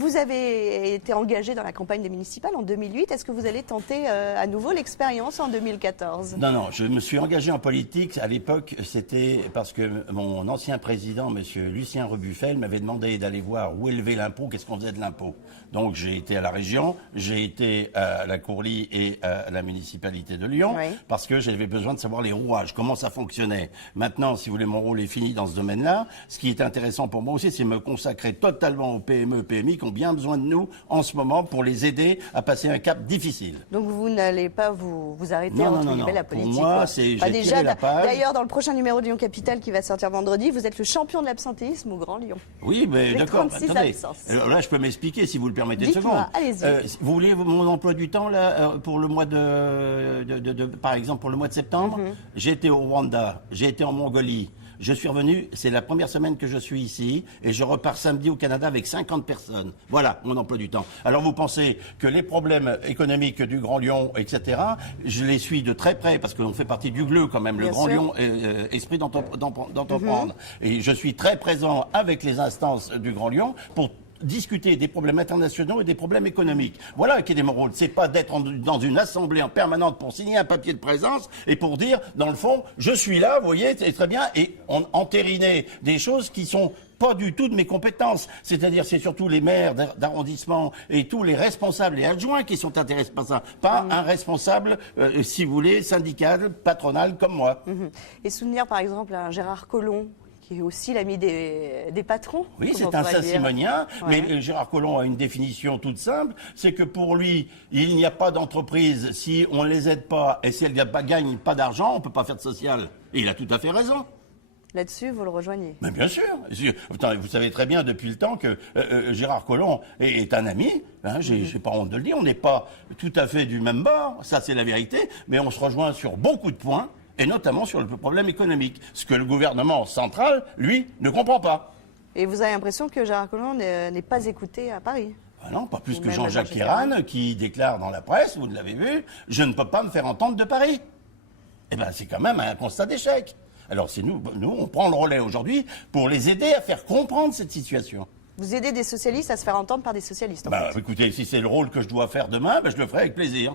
Vous avez été engagé dans la campagne des municipales en 2008. Est-ce que vous allez tenter à nouveau l'expérience en 2014? Non, je me suis engagé en politique. À l'époque, c'était parce que mon ancien président, monsieur Lucien Rebuffel, m'avait demandé d'aller voir où élever l'impôt, qu'est-ce qu'on faisait de l'impôt. Donc j'ai été à la région, j'ai été à la Courlie et à la municipalité de Lyon, oui, parce que j'avais besoin de savoir les rouages, comment ça fonctionnait. Maintenant, si vous voulez, mon rôle est fini dans ce domaine-là. Ce qui est intéressant pour moi aussi, c'est me consacrer totalement aux PME, PMI qui ont bien besoin de nous en ce moment pour les aider à passer un cap difficile. Donc vous n'allez pas vous arrêter entre guillemets la politique. Pour moi, c'est j'ai déjà, tiré la page. D'ailleurs, dans le prochain numéro de Lyon Capital qui va sortir vendredi, vous êtes le champion de l'absentéisme au Grand Lyon. Oui, mais d'accord. 36 Attendez. absences. Alors là, je peux m'expliquer si vous le permettez une seconde. Allez-y. Vous voulez mon emploi du temps là pour le mois par exemple pour le mois de septembre? J'ai été au Rwanda, j'ai été en Mongolie. Je suis revenu, c'est la première semaine que je suis ici, et je repars samedi au Canada avec 50 personnes. Voilà mon emploi du temps. Alors vous pensez que les problèmes économiques du Grand Lyon, etc., je les suis de très près, parce que l'on fait partie du GLE quand même, le Grand Lyon Esprit d'entreprendre. Et je suis très présent avec les instances du Grand Lyon pour discuter des problèmes internationaux et des problèmes économiques. Voilà qui est mon rôle. C'est pas d'être dans une assemblée en permanente pour signer un papier de présence et pour dire, dans le fond, je suis là, vous voyez, c'est très bien, et entériner des choses qui sont pas du tout de mes compétences. C'est-à-dire, c'est surtout les maires d'arrondissement et tous les responsables et adjoints qui sont intéressés par ça. Pas un responsable, si vous voulez, syndical, patronal comme moi. Et souvenir, par exemple, à Gérard Collomb, qui est aussi l'ami des patrons. Oui, c'est un Saint-Simonien, mais Gérard Collomb a une définition toute simple, c'est que pour lui, il n'y a pas d'entreprise si on ne les aide pas et si elles ne gagnent pas d'argent, on ne peut pas faire de social. Et il a tout à fait raison. Là-dessus, vous le rejoignez? Mais bien sûr. Vous savez très bien depuis le temps que Gérard Collomb est un ami. Hein, j'ai pas honte de le dire. On n'est pas tout à fait du même bord, ça c'est la vérité, mais on se rejoint sur beaucoup de points, et notamment sur le problème économique, ce que le gouvernement central, lui, ne comprend pas. Et vous avez l'impression que Gérard Collomb n'est pas écouté à Paris? Ah non, pas plus que Jean-Jacques Kéran, qui déclare dans la presse, vous l'avez vu, je ne peux pas me faire entendre de Paris. Eh bien, c'est quand même un constat d'échec. Alors, c'est nous, on prend le relais aujourd'hui pour les aider à faire comprendre cette situation. Vous aidez des socialistes à se faire entendre par des socialistes, en fait. Écoutez, si c'est le rôle que je dois faire demain, je le ferai avec plaisir.